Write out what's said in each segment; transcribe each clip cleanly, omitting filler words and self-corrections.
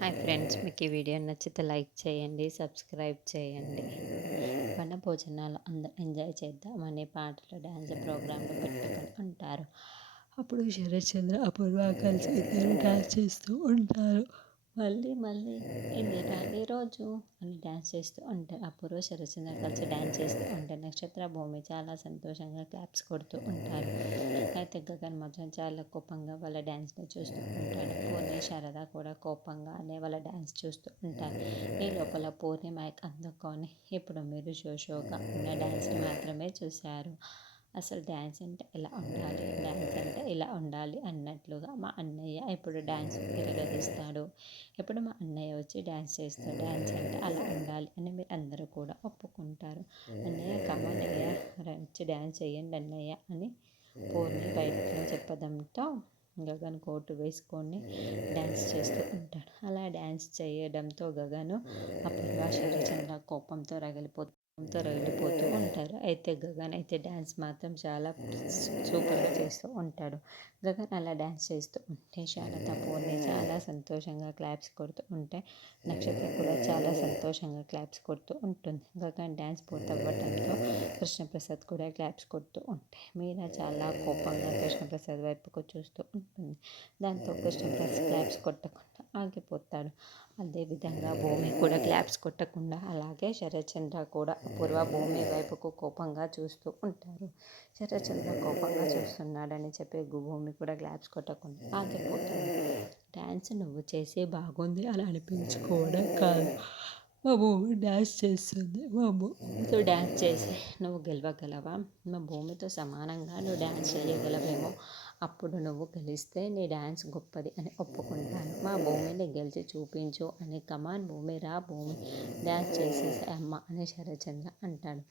Hi friends, మీకు ఈ video నచ్చితే లైక్ చేయండి, సబ్స్క్రైబ్ చేయండి. భోజనాలు అందరూ ఎంజాయ్ చేద్దామనే పాటలు డ్యాన్స్ ప్రోగ్రాంలు పెట్టుకొని ఉంటారు. అప్పుడు శరత్ చంద్ర, అపూర్వ కలిసి ఇద్దరు డ్యాన్స్ చేస్తూ ఉంటారు. మళ్ళీ మళ్ళీ ఎన్నిరా ఈరోజు అని డ్యాన్స్ చేస్తూ ఉంటారు. అపూర్వ శరత్ చంద్ర కలిసి డ్యాన్స్ చేస్తూ ఉంటారు. నక్షత్ర భూమి చాలా సంతోషంగా క్లాప్స్ కొడుతూ ఉంటారు. అయితే గగన్ మాత్రం చాలా కోపంగా వాళ్ళ డ్యాన్స్ని చూస్తూ ఉంటాడు. పూర్ణి శారద కూడా కోపంగానే వాళ్ళ డ్యాన్స్ చూస్తూ ఉంటారు. ఈ లోపల పూర్ణి మైక్ అందుకొని, ఇప్పుడు మీరు షోగా ఉన్న డ్యాన్స్ని మాత్రమే చూశారు. అసలు డ్యాన్స్ అంటే ఎలా ఉండాలి, డ్యాన్స్ అంటే ఇలా ఉండాలి అన్నట్లుగా మా అన్నయ్య ఇప్పుడు డ్యాన్స్ తిరగదీస్తాడు. ఇప్పుడు మా అన్నయ్య వచ్చి డ్యాన్స్ చేస్తాడు. డ్యాన్స్ అంటే అలా ఉండాలి అని మీరు అందరూ కూడా ఒప్పుకుంటారు. అన్నయ్య కమన్నయ్య వచ్చి డ్యాన్స్ చేయండి అన్నయ్య అని పూర్ణి బయటలో చెప్పడంతో గగన్ కోటు వేసుకొని డ్యాన్స్ చేస్తూ ఉంటాడు. అలా డ్యాన్స్ చేయడంతో గగను అపూర్వ శరచంద్ర రగిలిపోతూ ఉంటారు. అయితే గగన్ అయితే డ్యాన్స్ మాత్రం చాలా సూపర్గా చేస్తూ ఉంటాడు. గగన్ అలా డ్యాన్స్ చేస్తూ ఉంటే శారద పూర్ణి చాలా సంతోషంగా క్లాప్స్ కొడుతూ ఉంటే నక్షత్ర కూడా చాలా సంతోషంగా క్లాప్స్ కొడుతూ ఉంటుంది. గగన్ డ్యాన్స్ పూర్తవ్వడంతో కృష్ణప్రసాద్ కూడా క్లాప్స్ కొడుతూ ఉంటాయి. మీరా చాలా కోపంగా కృష్ణప్రసాద్ వైపుకు చూస్తూ ఉంటుంది. దాంతో కృష్ణప్రసాద్ క్లాప్స్ కొట్టకుండా ఆగిపోతాడు. అదేవిధంగా భూమి కూడా క్లాప్స్ కొట్టకుండా, అలాగే శరత్చంద్ర కూడా అపూర్వ భూమి వైపుకు కోపంగా చూస్తూ ఉంటారు. శరత్చంద్ర కోపంగా చూస్తున్నాడని చెప్పి భూమి కూడా క్లాప్స్ కొట్టకుండా ఆగిపోతుంది. డ్యాన్స్ నువ్వు చేసే బాగుంది అని అనిపించుకోవడం కాదు, మా భూమి డ్యాన్స్ చేస్తుంది, మా భూమితో డ్యాన్స్ చేసి నువ్వు గెలవగలవా? మా భూమితో సమానంగా నువ్వు డ్యాన్స్ చేయగలవేమో, అప్పుడు నువ్వు గెలిస్తే నీ డ్యాన్స్ గొప్పది అని ఒప్పుకుంటాను. మా భూమిని గెలిచి చూపించు అని, కమాన్ భూమి రా, భూమి డ్యాన్స్ చేసేసి అమ్మ అని శరత్చంద్ర అంటాడు.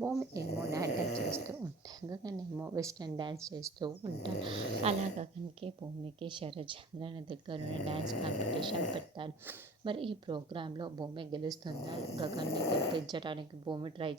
భూమి ఏమో నాట్యం చేస్తూ ఉంటాడు, గగన్ ఏమో వెస్టర్న్ డ్యాన్స్ చేస్తూ ఉంటాడు. అలా గగన్కి భూమికి శరత్చంద్ర దగ్గరున్న డ్యాన్స్ కాంపిటీషన్ పెట్టాలి. మరి ఈ ప్రోగ్రాంలో భూమి గెలుస్తుందా? గగన్ని గెలిపించడానికి భూమి ట్రై